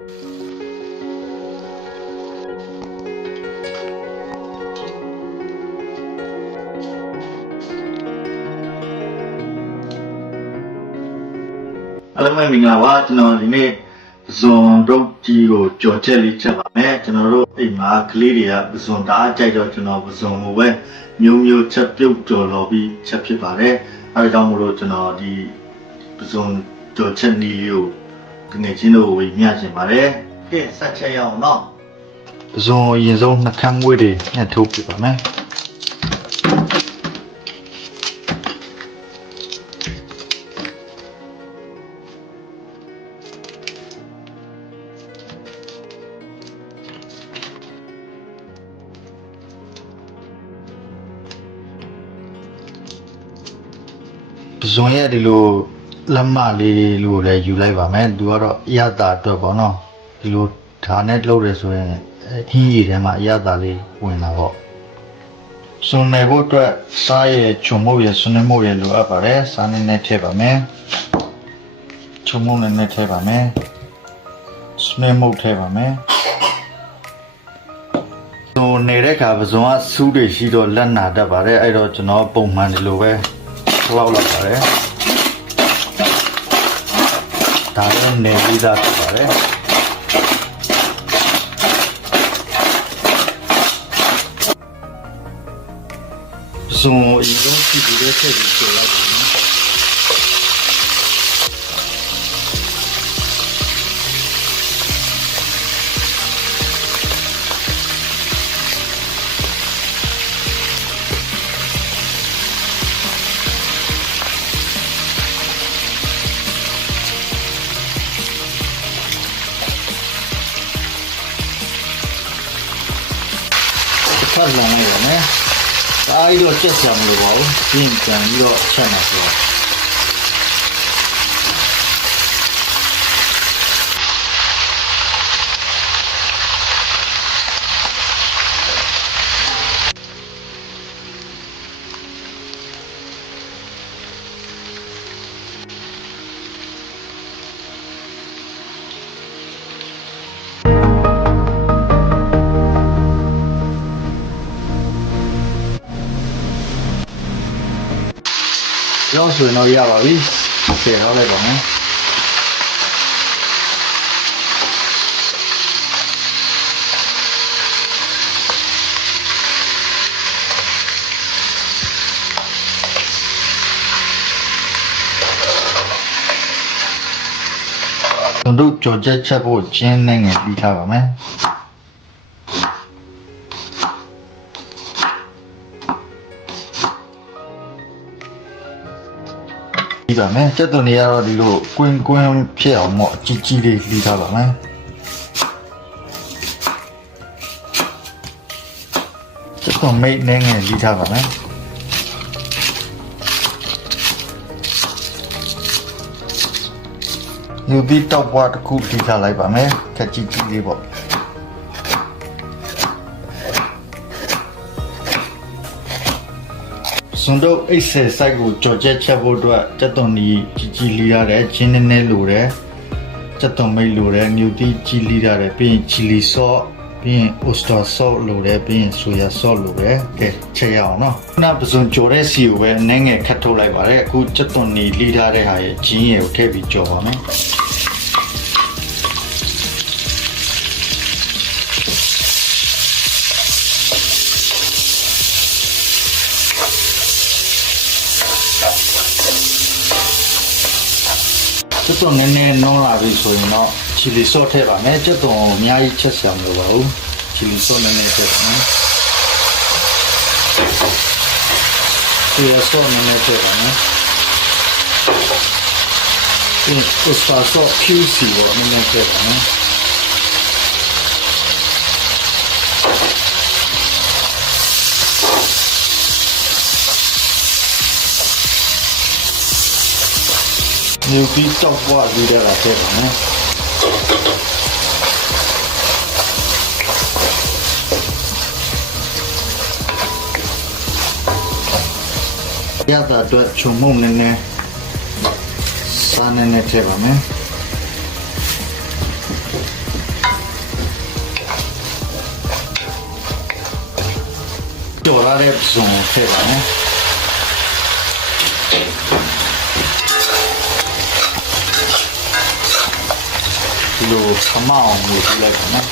အားလုံးပဲမင်္ဂလာပါကျွန်တော်ဒီနေ့ဇွန်တို့ကြီးကိုကြော်ချက်လေးချက်ပါမယ်ကျွန်တော်တို့အိမ်မှာကလေးတွေကဇွန်တအားကြိုက်တော့ကျွန်တော်ဇွန်ကိုပဲမျိုးမျိုးချက်ပြုတ်ကြော်လို့ပြီးချက်ဖြစ်ပါတယ်အဲဒါကြောင့်မလို့ကျွန်တော်ဒီဇွန်ကြော်ချက်နီးလေးကို ငွေချင်းတို့ဝေမျှချင်ပါတယ်ကဲဆက်ချက်ရအောင်နော်ဇွန်အရင်ဆုံးနှကမ်းငွေတွေညှက်ထိုးပြပါမယ်ဇွန်ရဲ့ဒီလို လက်မလေးလို့လည်းယူလိုက်ပါမယ်သူကတော့အရသာအတွက်ပေါ့နော်ဒီလိုဓာတ်နဲ့လုပ်ရဆိုရင်အဟင်းကြီးထဲမှာအရသာလေးဝင်လာပေါ့ဇွန်နယ်ဖို့အတွက်စားရဲ့ချုံမုတ်ရဲ့ဆွနေမုတ်ရဲ့လိုအပ်ပါတယ်စားနေနဲ့ထည့်ပါမယ်ချုံမုတ်နဲ့နဲ့ထည့်ပါမယ်ဆွနေမုတ်ထည့်ပါမယ်ဇွန်နေတဲ့ခါပဇွန်ကစူးတွေရှိတော့လက်နာတတ်ပါတယ်အဲ့တော့ကျွန်တော်ပုံမှန်ဒီလိုပဲလောက်လောက်ပါတယ် ဒါလည်းနေပြီးသားဖြစ်ပါတယ်ဇွန်အရင်ဆုံးကြည့်ပြီးတဲ့ထည့်ပြီးဆိုလိုက်တယ် အားကြီးတော့ချက်ချင်မလို့ပါဘူးပြင်ပြန်ပြီးတော့ချက်မှာဆိုတော့ ရောက်ဆိုရင်တော့ရပါပြီဆယ်တော့လိုက်ပါ ပြီးထားပါမယ်ပြီးပါမယ်ကျက်သွန်တွေကတော့ဒီလိုကွင်းကွင်းဖြစ်အောင်ပေါ့အကြီးကြီးလေးလှီးထားပါမယ်ကျက်သွန်မိတ်နဲ့ငယ်လှီးထားပါမယ်ယူပြီးတောက်ပွားတစ်ခုလှီးထားလိုက်ပါမယ်ခက်ကြီးကြီးလေးပေါ့ စွန်တို့အိတ်ဆယ်ဆိုင်ကိုကြော်ချက်ချက်ဖို့အတွက်ကျက်သွန်ကြီးကြီးကြီးလှီးရတယ်ချင်းနေနေလိုတယ်ကျက်သွန်မိတ်လိုတယ်မြူတီကြီးလှီးရတယ်ပြီးရင်ချီလီဆော့ပြီးရင် oyster sauce လိုတယ်ပြီးရင် soya sauce လိုတယ်ကဲချက်ရအောင်နော်ခုနပစွန်ကြော်တဲ့စီကိုပဲအနှဲငယ်ခတ်ထုတ်လိုက်ပါတယ်အခုကျက်သွန်ကြီးလှီးထားတဲ့ဟာရဲ့ဂျင်းရဲ့ကိုထည့်ပြီးကြော်ပါမယ် ကျွတ်တော့နည်းနည်းနှောလာပြီဆိုရင်တော့ချီလီဆော့ထည့်ပါမယ်ကျွတ်တော့အများကြီးချက်ဆောင်လို့ပါဘူးချီလီဆော့နည်းနည်းထည့်ပါမယ်ချီလီဆော့နည်းနည်းထည့်ပါမယ်ဒီဥစပါဆော့ QC ကိုနည်းနည်းထည့်ပါမယ် 牛逼到挂鱼的了，这个呢。ရတာအတွက်ချုံမုံနည်းနည်းစားနည်းနည်းထည့်ပါမယ်ကျော်ရတဲ့ဇုံထည့်ပါမယ် ဒီလိုခမအောင်လို့ပြလိုက်ပါနော်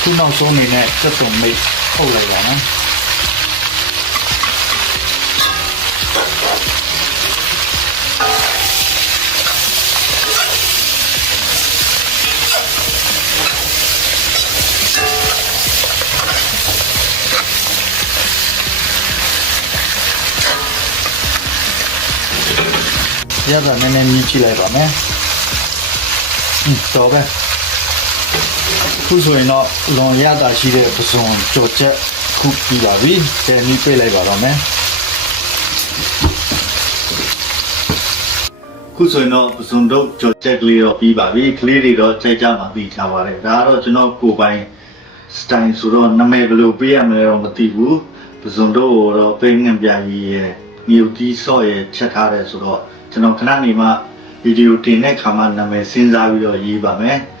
ခုနောက်ဆုံးအနေနဲ့စက်စုံမိတ်ထုတ်လိုက်ပါနော် ရတာနည်းနည်းမြည်ကြည့်လိုက်ပါမယ်ဟင်းတော့ပဲခုဆိုရင်တော့လွန်ရတာရှိတဲ့ပစုံကြော်ချက်ခုပြီးပါပြီ။ကျန်နီးပြေးလိုက်ပါတော့မယ်။ခုဆိုရင်တော့ပစုံတော့ကြော်ချက်ကလေးတော့ပြီးပါပြီ။ကလေးတွေတော့ကြိုက်ကြမှာပြီးကြပါတယ်။ဒါကတော့ကျွန်တော်ကိုယ်ပိုင်စတိုင်ဆိုတော့နာမည်ဘယ်လိုပေးရမလဲတော့မသိဘူး။ပစုံတော့တော့ပိန်းငံပြကြီးရဲ့မြူတီဆော့ရဲ့ချက်ထားတယ်ဆိုတော့ ကျွန်တော်ခဏနေမှဗီဒီယိုတင်တဲ့ခါမှနာမည်စဉ်းစားပြီးတော့ရေးပါမယ်။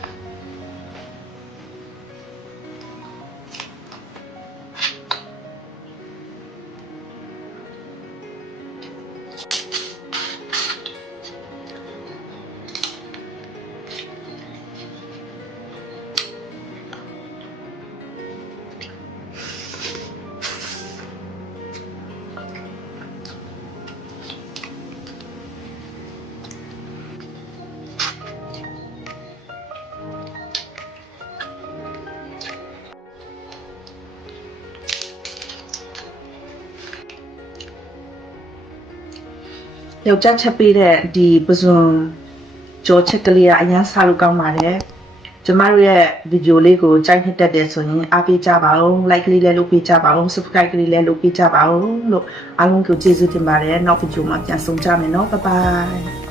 ယောက်ျားချက်ပေးတဲ့ဒီပဇွန်ကြောချက်ကလေးကအရင်စားလို့ကောင်းပါတယ်ကျမတို့ရဲ့ဗီဒီယိုလေးကိုကြိုက်နှစ်တက်တယ်ဆိုရင်အားပေးကြပါဦး like လေးလည်းလုပ်ပေးကြပါဦး subscribe လေးလည်းလုပ်ပေးကြပါဦးလို့အားလုံးကိုကျေးဇူးတင်ပါတယ်နောက်ဗီဒီယိုမှာပြန်ဆုံကြမယ်နော် bye bye